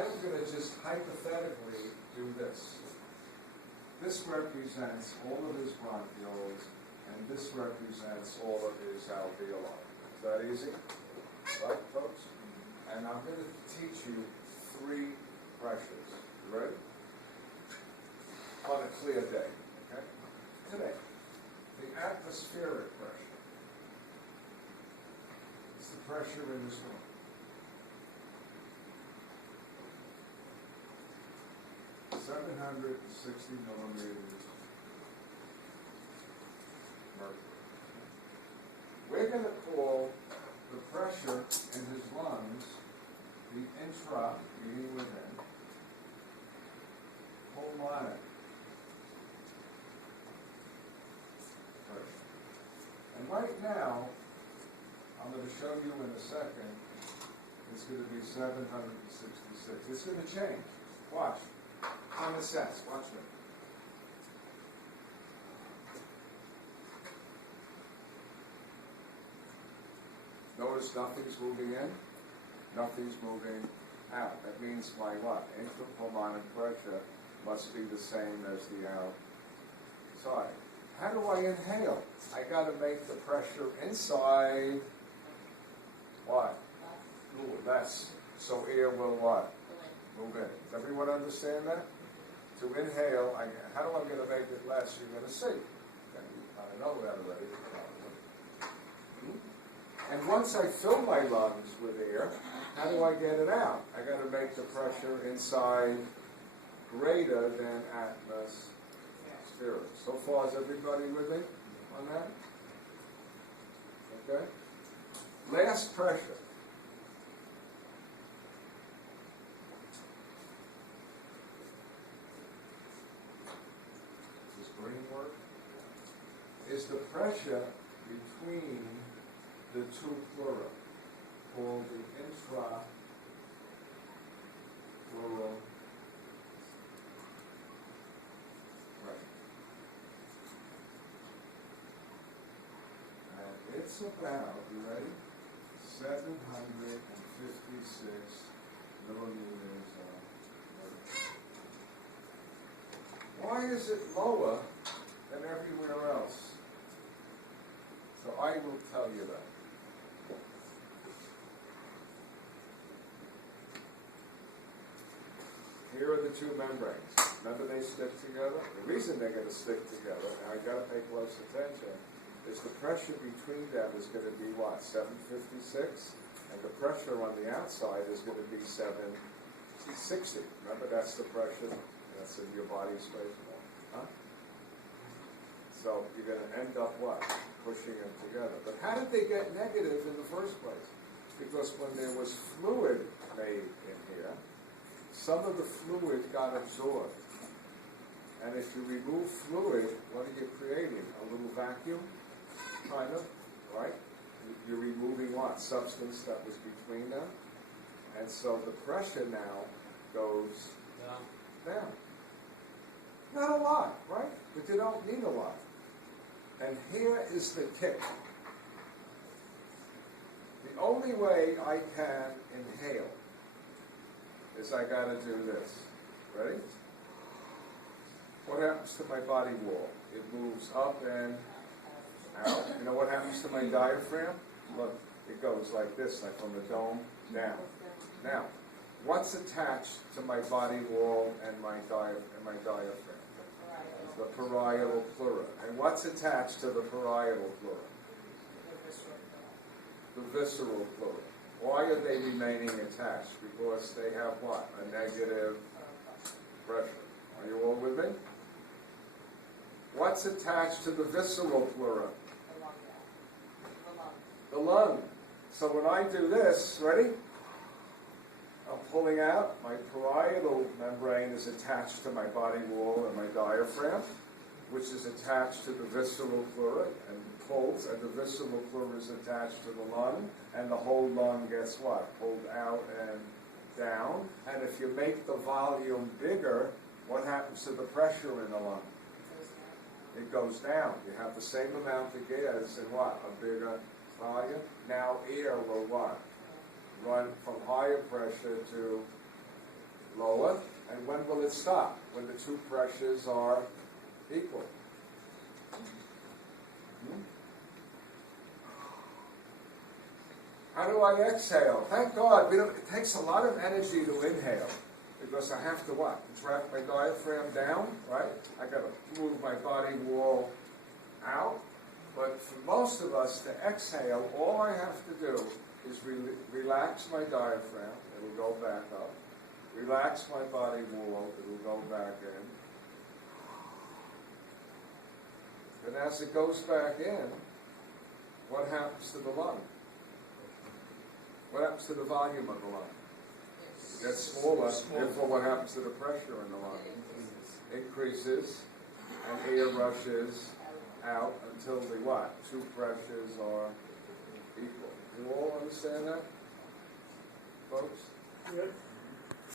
I'm going to just hypothetically do this. This represents all of his bronchioles, and this represents all of his alveoli. Is that easy? Right, folks? And I'm going to teach you 3 pressures. You ready? On a clear day. Okay? Today. The atmospheric pressure. It's the pressure in this room. (760 millimeters mercury). We're going to call the pressure in his lungs the intra, meaning within, pulmonic pressure. And right now, I'm going to show you in a second, it's going to be 766. It's going to change. Watch. Common sense. Watch me. Notice nothing's moving in, nothing's moving out. That means my what? Intrapulmonic pressure must be the same as the outside. How do I inhale? I got to make the pressure inside what? Less. So air will what? Move in. Does everyone understand that? To inhale, how do I going to make it less? You're going to see. I know that already. And once I fill my lungs with air, how do I get it out? I got to make the pressure inside greater than atmospheric. So far, is everybody with me on that? Okay. Last pressure. Does this green work? Is the pressure between the 2 pleura, called the intrapleura pressure. And it's about, you ready? 756 millimeters of mercury. Why is it lower than everywhere else? So I will tell you that. Here are the 2 membranes. Remember they stick together? The reason they're going to stick together, and I've got to pay close attention, is the pressure between them is going to be what? 756? And the pressure on the outside is going to be 760. Remember, that's the pressure that's in your body space. Huh? So you're going to end up what? Pushing them together. But how did they get negative in the first place? Because when there was fluid made in here, some of the fluid got absorbed. And if you remove fluid, what are you creating? A little vacuum, kind of, right? You're removing what? Substance that was between them. And so the pressure now goes down. Not a lot, right? But you don't need a lot. And here is the kick. The only way I can inhale is I got to do this. Ready? What happens to my body wall? It moves up and out. You know what happens to my diaphragm? Look, it goes like this, like from the dome down. Now, what's attached to my body wall and my diaphragm? The parietal pleura. And what's attached to the parietal pleura? The visceral pleura. Why are they remaining attached? Because they have what? A negative pressure. Are you all with me? What's attached to the visceral pleura? The lung. So when I do this, ready? I'm pulling out. My parietal membrane is attached to my body wall and my diaphragm, which is attached to the visceral pleura and pulls, and the visceral pleura is attached to the lung, and the whole lung gets what? Pulled out and down. And if you make the volume bigger, what happens to the pressure in the lung? It goes down. You have the same amount of gas in what? A bigger volume. Now air will what? Run from higher pressure to lower. And when will it stop? When the two pressures are equal. How do I exhale? Thank God, it takes a lot of energy to inhale, because I have to what? Contract my diaphragm down, right? I got to move my body wall out. But for most of us to exhale, all I have to do is relax my diaphragm. It'll go back up. Relax my body wall. It'll go back in. And as it goes back in, what happens to the lung? What happens to the volume of the lung? It gets smaller. Therefore, what happens to the pressure in the lung? Increases, and air rushes out until the what? Two pressures are equal. You all understand that, folks? Yep.